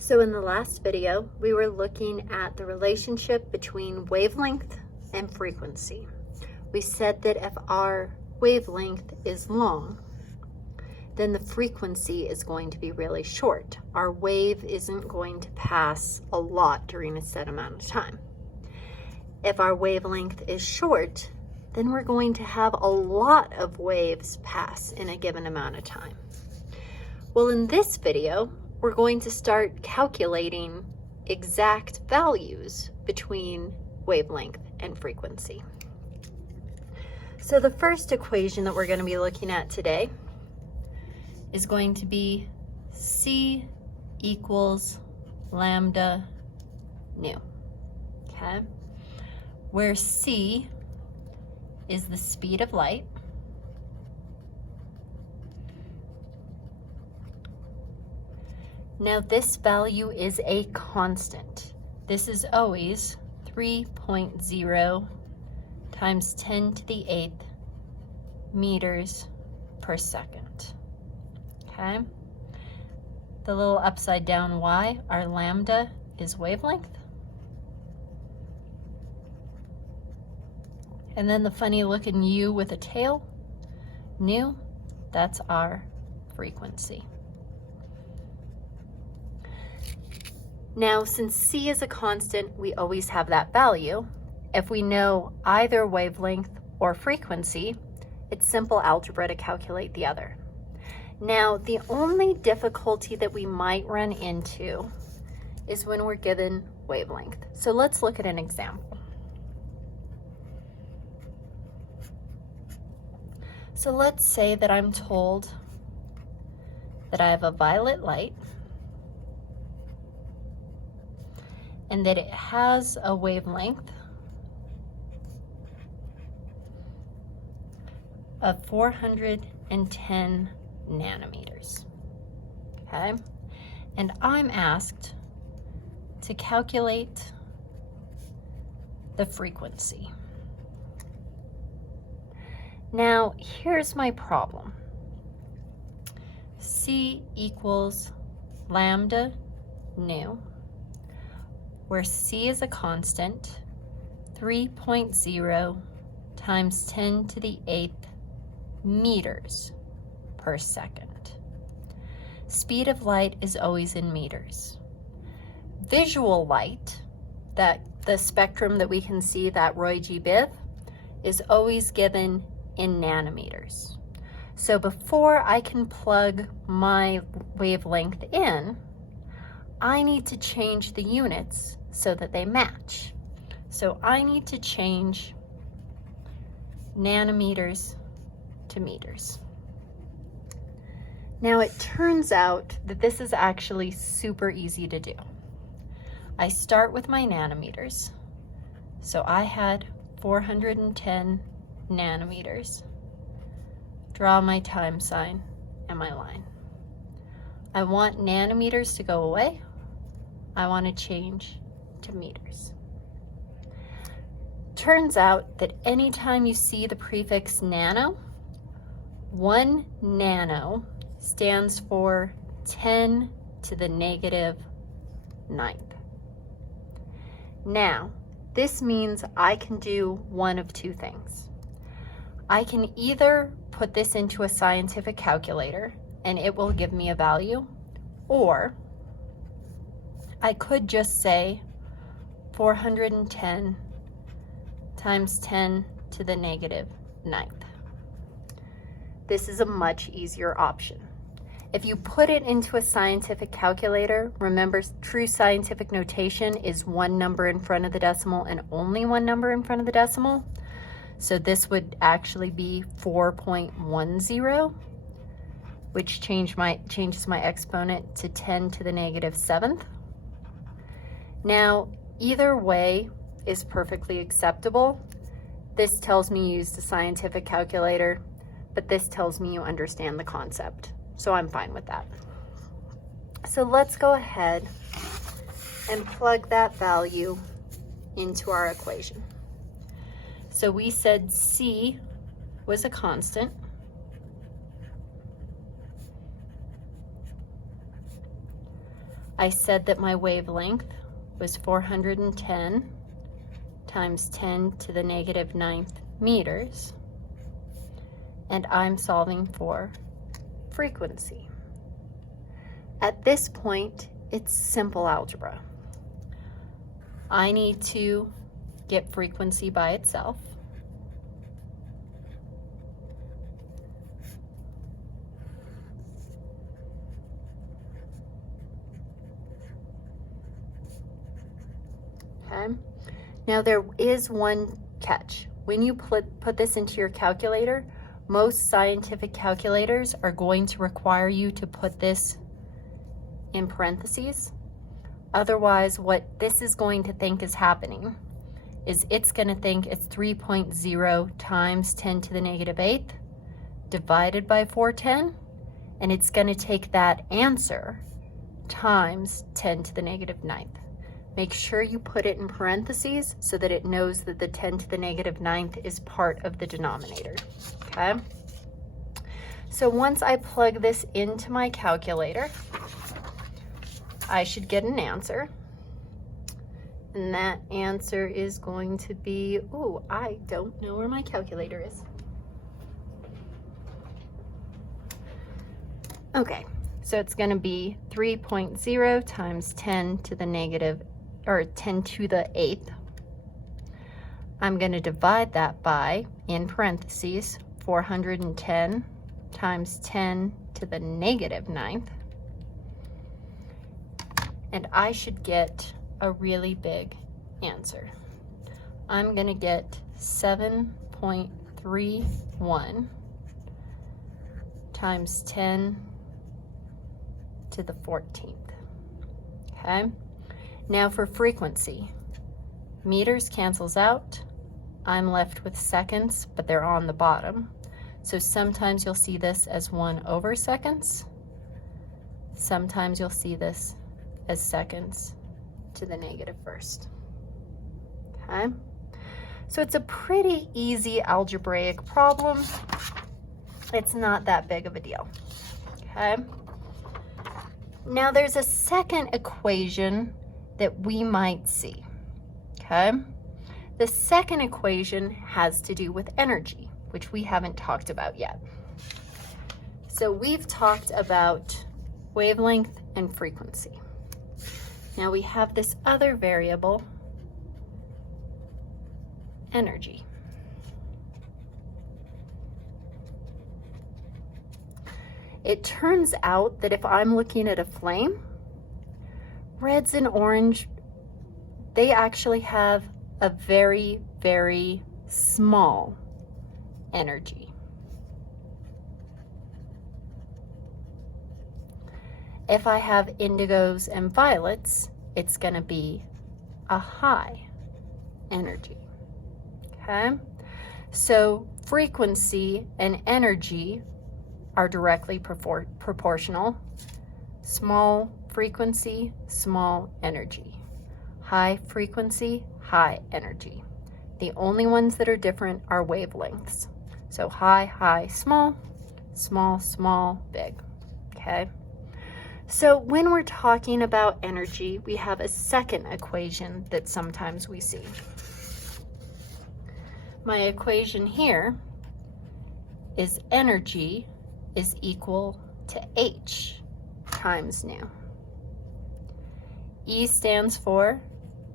So in the last video, we were looking at the relationship between wavelength and frequency. We said that if our wavelength is long, then the frequency is going to be really short. Our wave isn't going to pass a lot during a set amount of time. If our wavelength is short, then we're going to have a lot of waves pass in a given amount of time. Well, in this video, we're going to start calculating exact values between wavelength and frequency. So the first equation that we're going to be looking at today is going to be C equals lambda nu, okay? Where C is the speed of light, now this value is a constant. This is always 3.0 times 10 to the 8th meters per second. Okay? The little upside down y, our lambda, is wavelength. And then the funny looking U with a tail, nu, that's our frequency. Now, since C is a constant, we always have that value. If we know either wavelength or frequency, it's simple algebra to calculate the other. Now, the only difficulty that we might run into is when we're given wavelength. So let's look at an example. So let's say that I'm told that I have a violet light and that it has a wavelength of 410 nanometers, okay? And I'm asked to calculate the frequency. Now, here's my problem. C equals lambda nu, where C is a constant, 3.0 times 10 to the 8th meters per second. Speed of light is always in meters. Visual light, that the spectrum that we can see, that Roy G. Biv, is always given in nanometers. So before I can plug my wavelength in, I need to change the units so that they match. So I need to change nanometers to meters. Now it turns out that this is actually super easy to do. I start with my nanometers. So I had 410 nanometers. Draw my time sign and my line. I want nanometers to go away. I want to change to meters. Turns out that anytime you see the prefix nano, 1 nano stands for 10 to the negative 9th. Now, this means I can do one of two things. I can either put this into a scientific calculator and it will give me a value, or I could just say 410 times 10 to the negative 9th. This is a much easier option. If you put it into a scientific calculator, remember true scientific notation is one number in front of the decimal and only one number in front of the decimal. So this would actually be 4.10, which changes my exponent to 10 to the negative 7th. Now, either way is perfectly acceptable. This tells me use the scientific calculator, but this tells me you understand the concept. So I'm fine with that. So let's go ahead and plug that value into our equation. So we said C was a constant. I said that my wavelength was 410 times 10 to the negative 9th meters, and I'm solving for frequency. At this point, it's simple algebra. I need to get frequency by itself. Okay. Now there is one catch. When you put this into your calculator, most scientific calculators are going to require you to put this in parentheses. Otherwise, what this is going to think is happening is it's going to think it's 3.0 times 10 to the negative 8th divided by 410, and it's going to take that answer times 10 to the negative 9th. Make sure you put it in parentheses so that it knows that the 10 to the negative 9th is part of the denominator, okay? So once I plug this into my calculator, I should get an answer. And that answer is going to be, ooh, I don't know where my calculator is. Okay, so it's going to be 3.0 times 10 to the negative, or 10 to the 8th. I'm going to divide that by, in parentheses, 410 times 10 to the negative 9th. And I should get a really big answer. I'm going to get 7.31 times 10 to the 14th. Okay? Now for frequency. Meters cancels out. I'm left with seconds, but they're on the bottom. So sometimes you'll see this as 1 over seconds. Sometimes you'll see this as seconds to the negative first. Okay? So it's a pretty easy algebraic problem. It's not that big of a deal. Okay? Now there's a second equation that we might see. Okay? The second equation has to do with energy, which we haven't talked about yet. So we've talked about wavelength and frequency. Now we have this other variable, energy. It turns out that if I'm looking at a flame, reds and orange, they actually have a very, very small energy. If I have indigos and violets, it's going to be a high energy. Okay? So frequency and energy are directly proportional. Small frequency, small energy. High frequency, high energy. The only ones that are different are wavelengths. So high, high, small, small, small, big. Okay? So when we're talking about energy, we have a second equation that sometimes we see. My equation here is energy is equal to H times nu. E stands for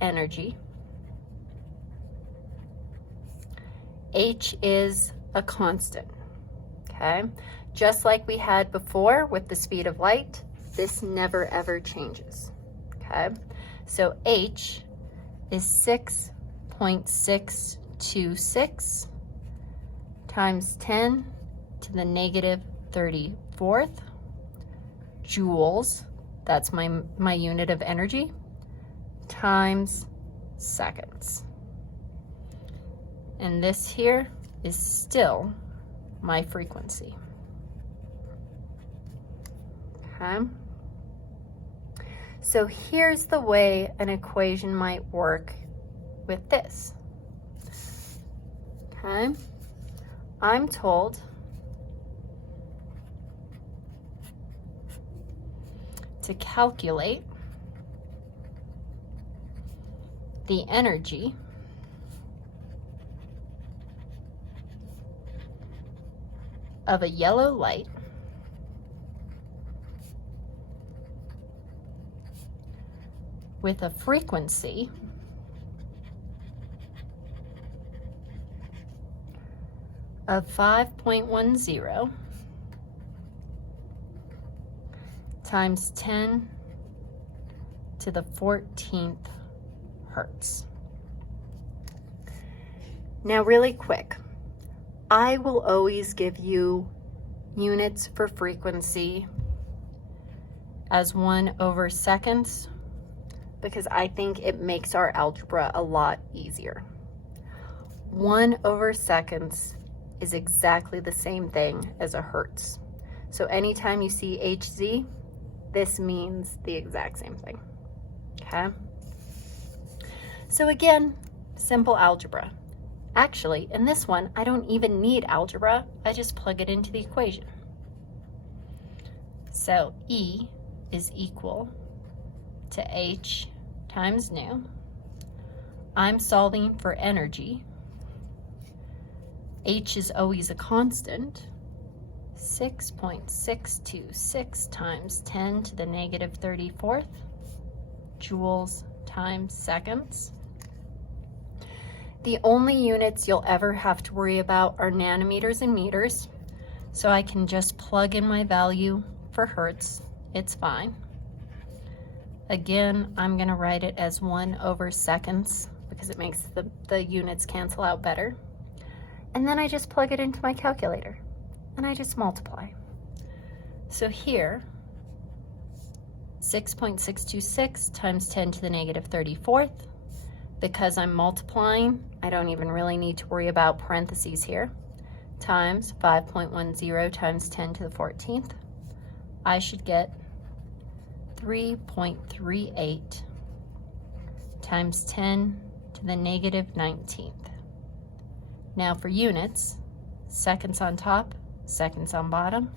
energy. H is a constant, okay? Just like we had before with the speed of light, this never ever changes, okay? So H is 6.626 times 10 to the negative 34th joules, that's my unit of energy, times seconds. And this here is still my frequency. Okay? So here's the way an equation might work with this. Okay? I'm told to calculate the energy of a yellow light with a frequency of 5.10 times 10 to the 14th hertz. Now really quick, I will always give you units for frequency as 1/seconds because I think it makes our algebra a lot easier. 1/seconds is exactly the same thing as a hertz. So anytime you see Hz, this means the exact same thing, okay? So again, simple algebra. Actually, in this one, I don't even need algebra. I just plug it into the equation. So E is equal to H times nu. I'm solving for energy. H is always a constant. 6.626 times 10 to the negative 34th joules times seconds. The only units you'll ever have to worry about are nanometers and meters, so I can just plug in my value for hertz. It's fine. Again, I'm going to write it as 1/seconds because it makes the units cancel out better. And then I just plug it into my calculator and I just multiply. So here, 6.626 times 10 to the negative 34th. Because I'm multiplying, I don't even really need to worry about parentheses here, times 5.10 times 10 to the 14th. I should get 3.38 times 10 to the negative 19th. Now for units, seconds on top, seconds on bottom,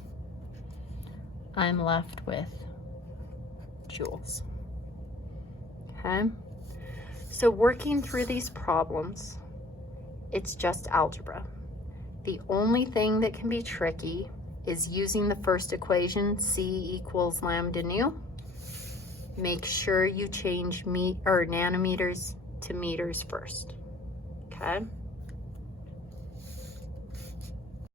I'm left with joules. Okay? So working through these problems, it's just algebra. The only thing that can be tricky is using the first equation, C equals lambda nu. Make sure you change nanometers to meters first, okay?